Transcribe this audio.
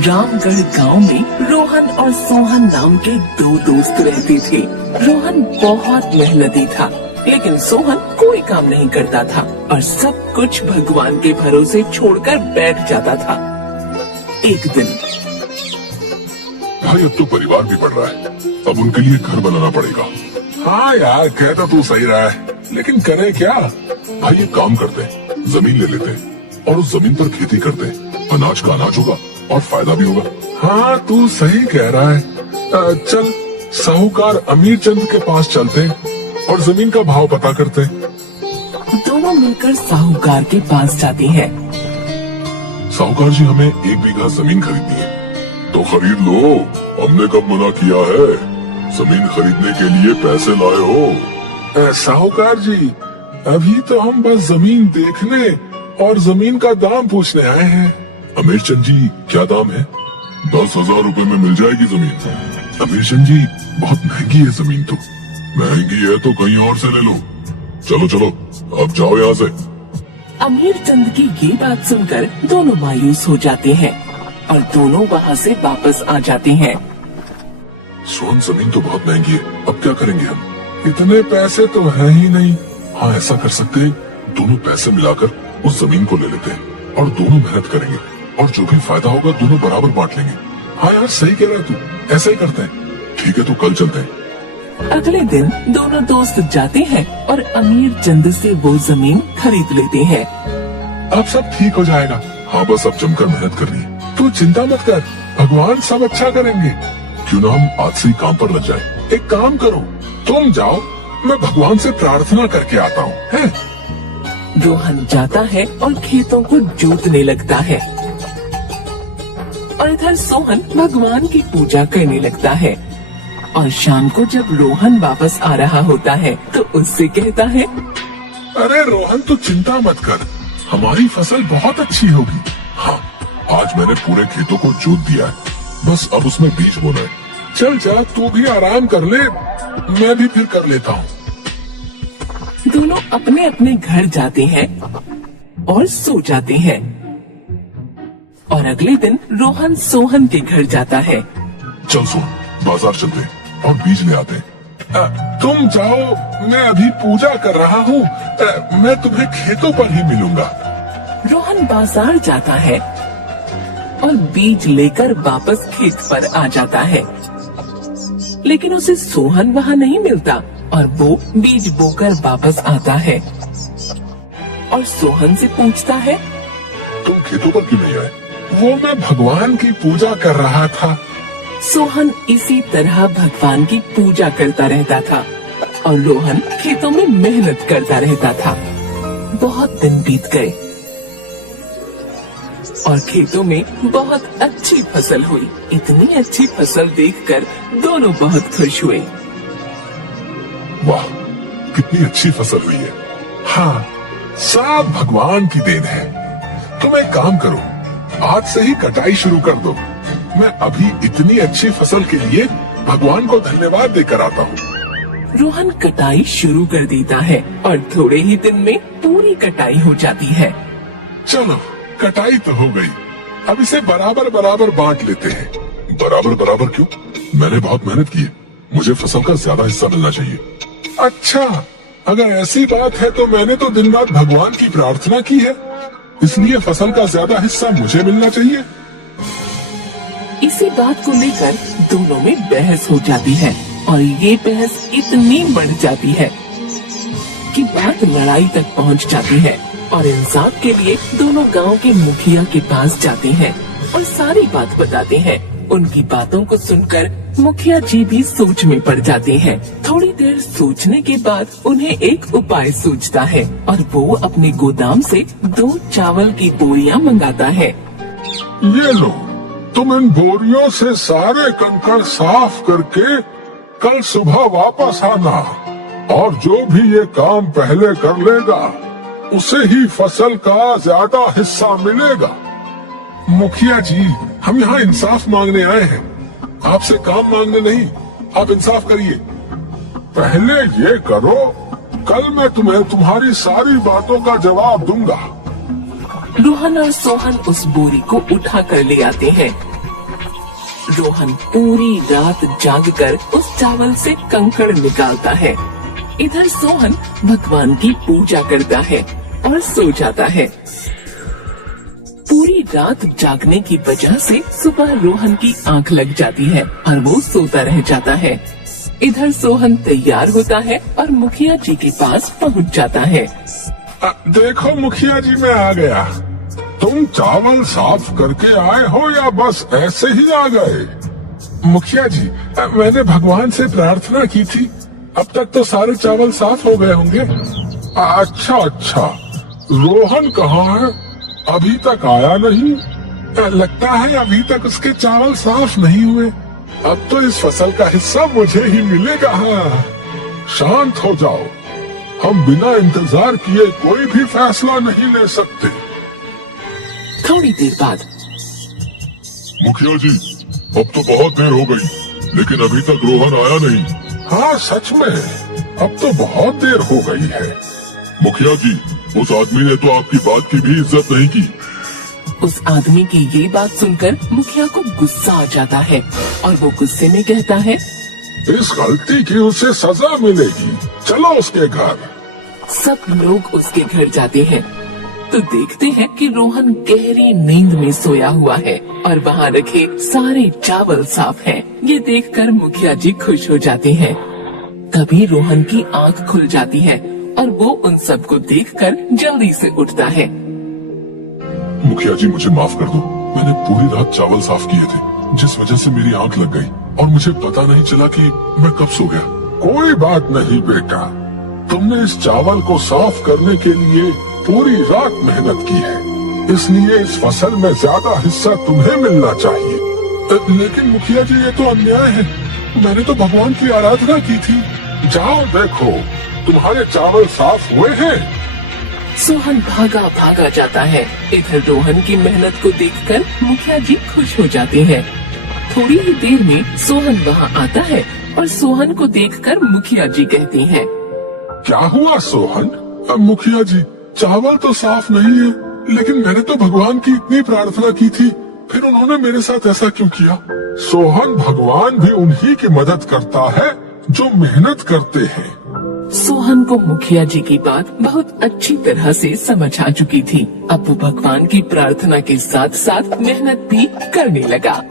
रामगढ़ गांव में रोहन और सोहन नाम के दो दोस्त रहते थे। रोहन बहुत मेहनती था, लेकिन सोहन कोई काम नहीं करता था और सब कुछ भगवान के भरोसे छोड़कर बैठ जाता था। एक दिन भाई अब तो परिवार भी बढ़ रहा है, अब उनके लिए घर बनाना पड़ेगा। हाँ यार, कहता तू सही रहा है, लेकिन करे क्या? भाई एक काम करते हैं, जमीन ले लेते हैं और उस जमीन पर खेती करते हैं। अनाज का अनाज होगा और फायदा भी होगा। हाँ तू सही कह रहा है। चल साहूकार अमीर चंद के पास चलते हैं और जमीन का भाव पता करते हैं। दोनों मिलकर साहूकार के पास जाते हैं। साहूकार जी, हमें 1 बीघा जमीन खरीदनी है। तो खरीद लो, हमने कब मना किया है? जमीन खरीदने के लिए पैसे लाए हो? साहूकार जी, अभी तो हम बस जमीन देखने और जमीन का दाम पूछने आए हैं। अमीर चंद जी, क्या दाम है? 10,000 रुपए में मिल जाएगी जमीन। अमीर चंद जी, बहुत महंगी है जमीन। तो महंगी है तो कहीं और से ले लो। चलो चलो, अब जाओ यहाँ से। अमीर चंद की ये बात सुनकर दोनों मायूस हो जाते हैं और दोनों वहाँ से वापस आ जाते हैं। सोहन, जमीन तो बहुत महंगी है, अब क्या करेंगे हम? इतने पैसे तो है ही नहीं। हाँ ऐसा कर सकते हैं, दोनों पैसे मिलाकर उस जमीन को ले लेते हैं और दोनों मेहनत करेंगे और जो भी फायदा होगा दोनों बराबर बांट लेंगे। हाँ यार सही कह रहा है तू, ऐसा ही करते हैं। ठीक है तो कल चलते हैं। अगले दिन दोनों दोस्त जाते हैं और अमीर चंद से वो जमीन खरीद लेते हैं। अब सब ठीक हो जाएगा। हाँ बस अब जमकर मेहनत करनी है। तू चिंता मत कर, भगवान सब अच्छा करेंगे। क्यों ना हम आज से ही काम पर लग जाए। एक काम करो, तुम जाओ, मैं भगवान से प्रार्थना करके आता हूँ, है? रोहन जाता है और खेतों को जोतने लगता है और इधर सोहन भगवान की पूजा करने लगता है। और शाम को जब रोहन वापस आ रहा होता है तो उससे कहता है, अरे रोहन तू चिंता मत कर, हमारी फसल बहुत अच्छी होगी। हाँ आज मैंने पूरे खेतों को जोत दिया है, बस अब उसमें बीज बोना है। चल जा, तू भी आराम कर ले, मैं भी फिर कर लेता हूँ। दोनों अपने अपने घर जाते हैं और सो जाते हैं। और अगले दिन रोहन सोहन के घर जाता है। चल सोहन, बाजार चलते हैं और बीज ले आते हैं। तुम जाओ, मैं अभी पूजा कर रहा हूँ। मैं तुम्हें खेतों पर ही मिलूंगा। रोहन बाजार जाता है और बीज लेकर वापस खेत पर आ जाता है, लेकिन उसे सोहन वहाँ नहीं मिलता और वो बीज बोकर वापस आता है और सोहन से पूछता है, तुम खेतों पर क्यों नहीं आए? वो मैं भगवान की पूजा कर रहा था। सोहन इसी तरह भगवान की पूजा करता रहता था और रोहन खेतों में मेहनत करता रहता था। बहुत दिन बीत गए और खेतों में बहुत अच्छी फसल हुई। इतनी अच्छी फसल देखकर दोनों बहुत खुश हुए। वाह, कितनी अच्छी फसल हुई है। हाँ, सब भगवान की देन है। तुम एक काम करो, आज से ही कटाई शुरू कर दो। मैं अभी इतनी अच्छी फसल के लिए भगवान को धन्यवाद देकर आता हूँ। रोहन कटाई शुरू कर देता है और थोड़े ही दिन में पूरी कटाई हो जाती है। चलो कटाई तो हो गई, अब इसे बराबर बराबर बांट लेते हैं। बराबर बराबर क्यों? मैंने बहुत मेहनत की है, मुझे फसल का ज्यादा हिस्सा मिलना चाहिए। अच्छा, अगर ऐसी बात है तो मैंने तो दिन रात भगवान की प्रार्थना की है, इसलिए फसल का ज्यादा हिस्सा मुझे मिलना चाहिए। इसी बात को लेकर दोनों में बहस हो जाती है और ये बहस इतनी बढ़ जाती है कि बात लड़ाई तक पहुंच जाती है। और इंसाफ के लिए दोनों गांव के मुखिया के पास जाते हैं और सारी बात बताते हैं। उनकी बातों को सुनकर मुखिया जी भी सोच में पड़ जाते हैं। थोड़ी देर सोचने के बाद उन्हें एक उपाय सूझता है और वो अपने गोदाम से 2 चावल की बोरियां मंगाता है। ये लो, तुम इन बोरियों से सारे कंकड़ साफ करके कल सुबह वापस आना और जो भी ये काम पहले कर लेगा उसे ही फसल का ज्यादा हिस्सा मिलेगा। मुखिया जी, हम यहाँ इंसाफ मांगने आए हैं, आपसे काम मांगने नहीं। आप इंसाफ करिए। पहले ये करो, कल मैं तुम्हें तुम्हारी सारी बातों का जवाब दूंगा। रोहन और सोहन उस बोरी को उठा कर ले आते हैं रोहन पूरी रात जागकर उस चावल से कंकड़ निकालता है। इधर सोहन भगवान की पूजा करता है और सो जाता है। पूरी रात जागने की वजह से सुबह रोहन की आंख लग जाती है और वो सोता रह जाता है। इधर सोहन तैयार होता है और मुखिया जी के पास पहुंच जाता है। देखो मुखिया जी, मैं आ गया। तुम चावल साफ करके आए हो या बस ऐसे ही आ गए? मुखिया जी, मैंने भगवान से प्रार्थना की थी। अब तक तो सारे चावल साफ हो गए होंगे। अच्छा अच्छा, रोहन कहाँ है? अभी तक आया नहीं। लगता है अभी तक उसके चावल साफ नहीं हुए। अब तो इस फसल का हिस्सा मुझे ही मिलेगा। शांत हो जाओ, हम बिना इंतजार किए कोई भी फैसला नहीं ले सकते। थोड़ी देर बाद मुखिया जी, अब तो बहुत देर हो गई, लेकिन अभी तक रोहन आया नहीं। हाँ सच में, अब तो बहुत देर हो गई है। मुखिया जी, उस आदमी ने तो आपकी बात की भी इज्जत नहीं की। उस आदमी की ये बात सुनकर मुखिया को गुस्सा आ जाता है और वो गुस्से में कहता है, इस गलती की उसे सजा मिलेगी। चलो उसके घर। सब लोग उसके घर जाते हैं तो देखते हैं कि रोहन गहरी नींद में सोया हुआ है और वहाँ रखे सारे चावल साफ हैं। ये देखकर मुखिया जी खुश हो जाते हैं। तभी रोहन की आंख खुल जाती है और वो उन सबको देखकर जल्दी से उठता है। मुखिया जी, मुझे माफ कर दो। मैंने पूरी रात चावल साफ किए थे, जिस वजह से मेरी आंख लग गई और मुझे पता नहीं चला कि मैं कब सो गया। कोई बात नहीं बेटा, तुमने इस चावल को साफ करने के लिए पूरी रात मेहनत की है, इसलिए इस फसल में ज्यादा हिस्सा तुम्हें मिलना चाहिए। लेकिन मुखिया जी, ये तो अन्याय है। मैंने तो भगवान की आराधना की थी। जाओ देखो, तुम्हारे चावल साफ हुए हैं। सोहन भागा भागा जाता है। इधर रोहन की मेहनत को देखकर मुखिया जी खुश हो जाते हैं। थोड़ी ही देर में सोहन वहाँ आता है और सोहन को देखकर मुखिया जी कहती हैं, क्या हुआ सोहन? मुखिया जी, चावल तो साफ नहीं है, लेकिन मैंने तो भगवान की इतनी प्रार्थना की थी, फिर उन्होंने मेरे साथ ऐसा क्यों किया? सोहन, भगवान भी उन्हीं की मदद करता है जो मेहनत करते हैं। सोहन को मुखिया जी की बात बहुत अच्छी तरह से समझ आ चुकी थी। अब वो भगवान की प्रार्थना के साथ साथ मेहनत भी करने लगा।